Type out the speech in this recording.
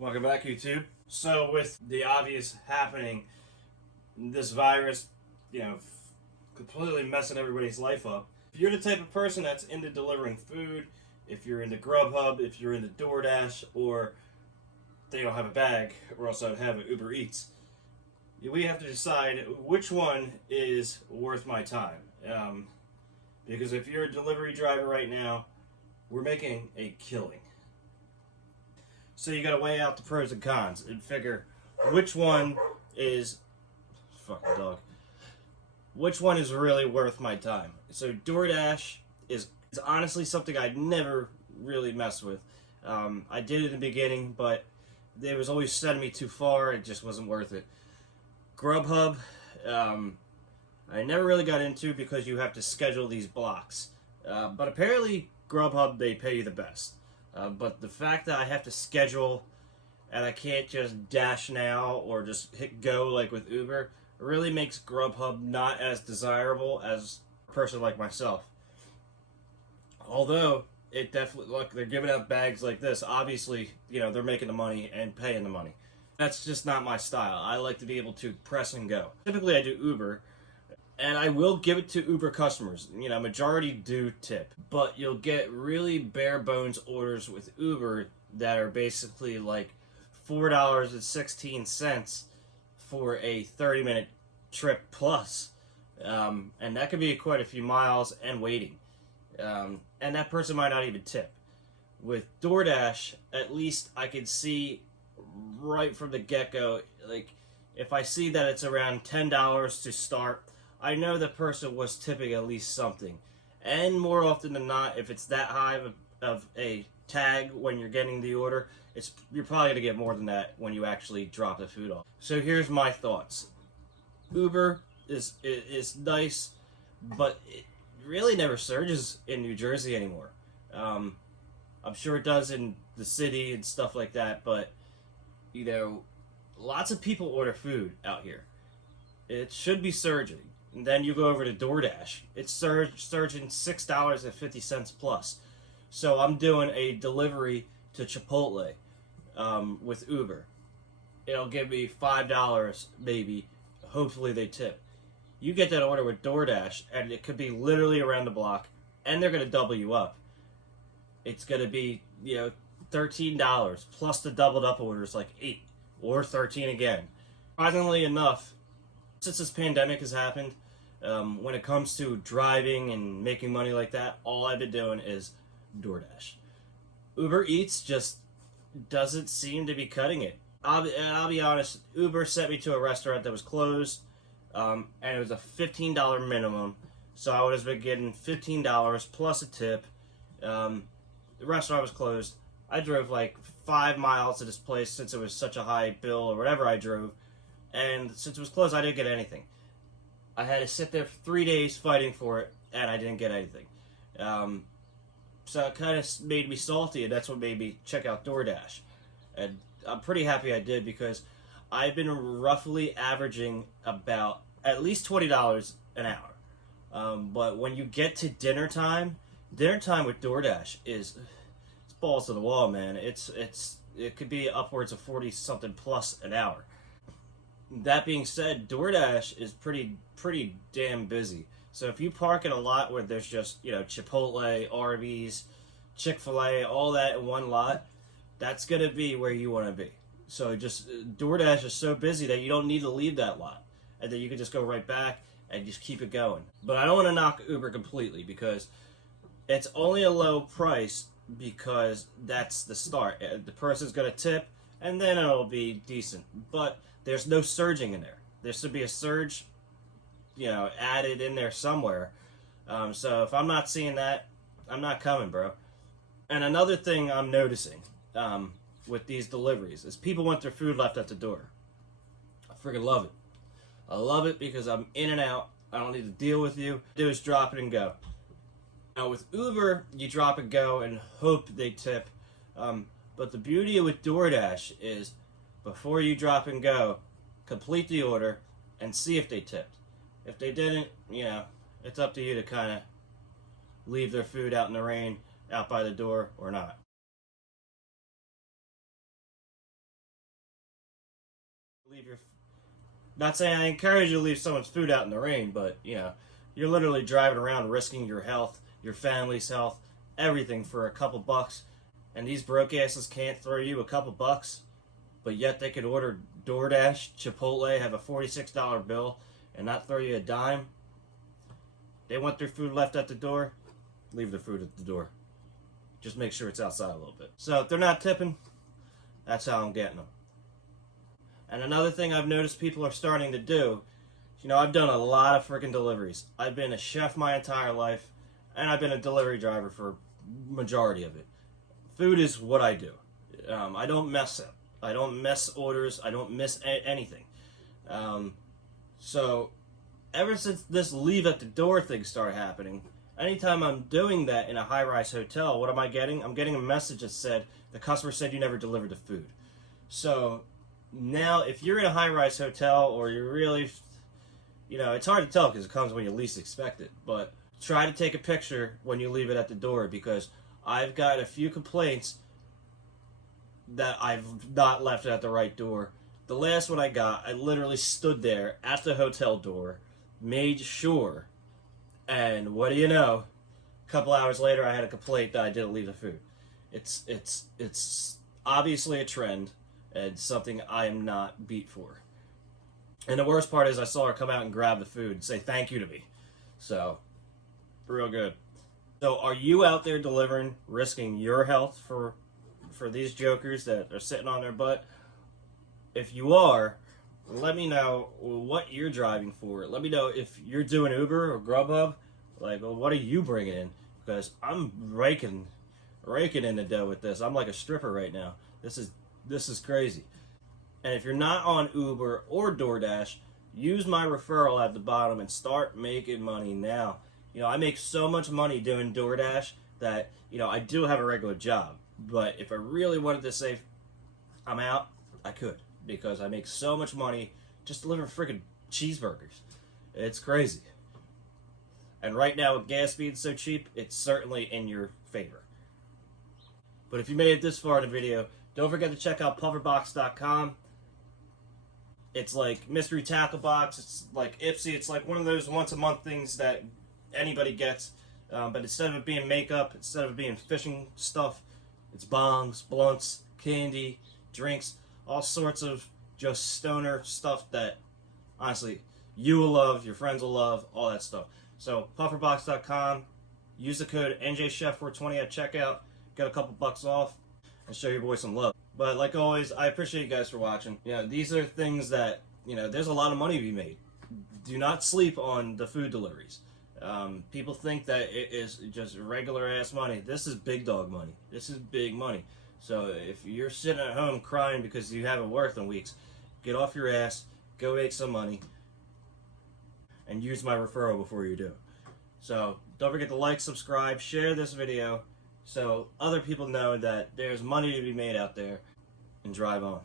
Welcome back, YouTube. So, with the obvious happening, this virus, completely messing everybody's life up. If you're the type of person that's into delivering food, if you're into Grubhub, if you're into DoorDash, or they don't have a bag, or else I'd have Uber Eats, we have to decide which one is worth my time. Because if you're a delivery driver right now, we're making a killing. So you gotta weigh out the pros and cons and figure which one is fucking dog. Which one is really worth my time? So DoorDash is honestly something I'd never really messed with. I did it in the beginning, but it was always sending me too far. It just wasn't worth it. Grubhub, I never really got into because you have to schedule these blocks. But apparently Grubhub, they pay you the best. But the fact that I have to schedule and I can't just dash now or just hit go like with Uber really makes Grubhub not as desirable as a person like myself. Although it definitely, look, they're giving out bags like this. Obviously, they're making the money and paying the money. That's just not my style. I like to be able to press and go. Typically, I do Uber. And I will give it to Uber customers. Majority do tip. But you'll get really bare bones orders with Uber that are basically like $4.16 for a 30-minute trip plus. And that could be quite a few miles and waiting. And that person might not even tip. With DoorDash, at least I can see right from the get-go, like, if I see that it's around $10 to start, I know the person was tipping at least something. And more often than not, if it's that high of a tag when you're getting the order, you're probably going to get more than that when you actually drop the food off. So here's my thoughts. Uber is nice, but it really never surges in New Jersey anymore. I'm sure it does in the city and stuff like that, but, lots of people order food out here. It should be surging. And then you go over to DoorDash. It's surging $6.50 plus. So I'm doing a delivery to Chipotle with Uber. It'll give me $5 maybe. Hopefully they tip. You get that order with DoorDash, and it could be literally around the block, and they're going to double you up. It's going to be, $13 plus the doubled up orders, like 8 or 13 again. Surprisingly enough, since this pandemic has happened, when it comes to driving and making money like that, all I've been doing is DoorDash. Uber Eats just doesn't seem to be cutting it. I'll be honest, Uber sent me to a restaurant that was closed, and it was a $15 minimum, so I would have been getting $15 plus a tip. The restaurant was closed. I drove like 5 miles to this place since it was such a high bill or whatever I drove. And since it was closed, I didn't get anything. I had to sit there for 3 days fighting for it, and I didn't get anything. So it kind of made me salty, and that's what made me check out DoorDash. And I'm pretty happy I did, because I've been roughly averaging about at least $20 an hour. But when you get to dinner time with DoorDash is it's balls to the wall, man. It could be upwards of 40-something plus an hour. That being said, DoorDash is pretty damn busy. So if you park in a lot where there's just, Chipotle, Arby's, Chick-fil-A, all that in one lot, that's going to be where you want to be. So just DoorDash is so busy that you don't need to leave that lot. And then you can just go right back and just keep it going. But I don't want to knock Uber completely, because it's only a low price because that's the start. The person's going to tip, and then it'll be decent. But there's no surging in there. There should be a surge, added in there somewhere. So if I'm not seeing that, I'm not coming, bro. And another thing I'm noticing with these deliveries is people want their food left at the door. I freaking love it. I love it because I'm in and out. I don't need to deal with you. Do is drop it and go. Now with Uber, you drop and go and hope they tip. But the beauty with DoorDash is, before you drop and go, complete the order and see if they tipped. If they didn't, it's up to you to kind of leave their food out in the rain, out by the door, or not. Leave your, not saying I encourage you to leave someone's food out in the rain, but you know, you're literally driving around risking your health, your family's health, everything for a couple bucks, and these broke asses can't throw you a couple bucks, but yet they could order DoorDash, Chipotle, have a $46 bill, and not throw you a dime. They want their food left at the door, leave their food at the door. Just make sure it's outside a little bit. So if they're not tipping, that's how I'm getting them. And another thing I've noticed people are starting to do, you know, I've done a lot of freaking deliveries. I've been a chef my entire life, and I've been a delivery driver for majority of it. Food is what I do. I don't mess up. I don't miss orders. I don't miss anything. So ever since this leave at the door thing started happening, anytime I'm doing that in a high-rise hotel, what am I getting? I'm getting a message that said, the customer said you never delivered the food. So now if you're in a high-rise hotel, or you're really, you know, it's hard to tell because it comes when you least expect it, but try to take a picture when you leave it at the door, because I've got a few complaints that I've not left it at the right door. The last one I got, I literally stood there at the hotel door, made sure, and what do you know? A couple hours later, I had a complaint that I didn't leave the food. It's obviously a trend, and something I am not beat for. And the worst part is, I saw her come out and grab the food and say thank you to me. So, real good. So, are you out there delivering, risking your health for these jokers that are sitting on their butt? If you are, let me know what you're driving for. Let me know if you're doing Uber or Grubhub. Like, well, what are you bringing in? Because I'm raking in the dough with this. I'm like a stripper right now. This is crazy. And if you're not on Uber or DoorDash, use my referral at the bottom and start making money now. You know, I make so much money doing DoorDash that, you know, I do have a regular job. But if I really wanted to say I'm out, I could. Because I make so much money just delivering freaking cheeseburgers. It's crazy. And right now, with gas being so cheap, it's certainly in your favor. But if you made it this far in the video, don't forget to check out pufferbox.com. It's like Mystery Tackle Box. It's like Ipsy. It's like one of those once-a-month things that anybody gets. But instead of it being makeup, instead of it being fishing stuff, it's bongs, blunts, candy, drinks, all sorts of just stoner stuff that, honestly, you will love, your friends will love, all that stuff. So, pufferbox.com, use the code NJChef420 at checkout, get a couple bucks off, and show your boy some love. But like always, I appreciate you guys for watching. You know, these are things that, you know, there's a lot of money to be made. Do not sleep on the food deliveries. People think that it is just regular ass money. This is big dog money. This is big money. So if you're sitting at home crying because you haven't worked in weeks, get off your ass, go make some money, and use my referral before you do. So don't forget to like, subscribe, share this video so other people know that there's money to be made out there, and drive on.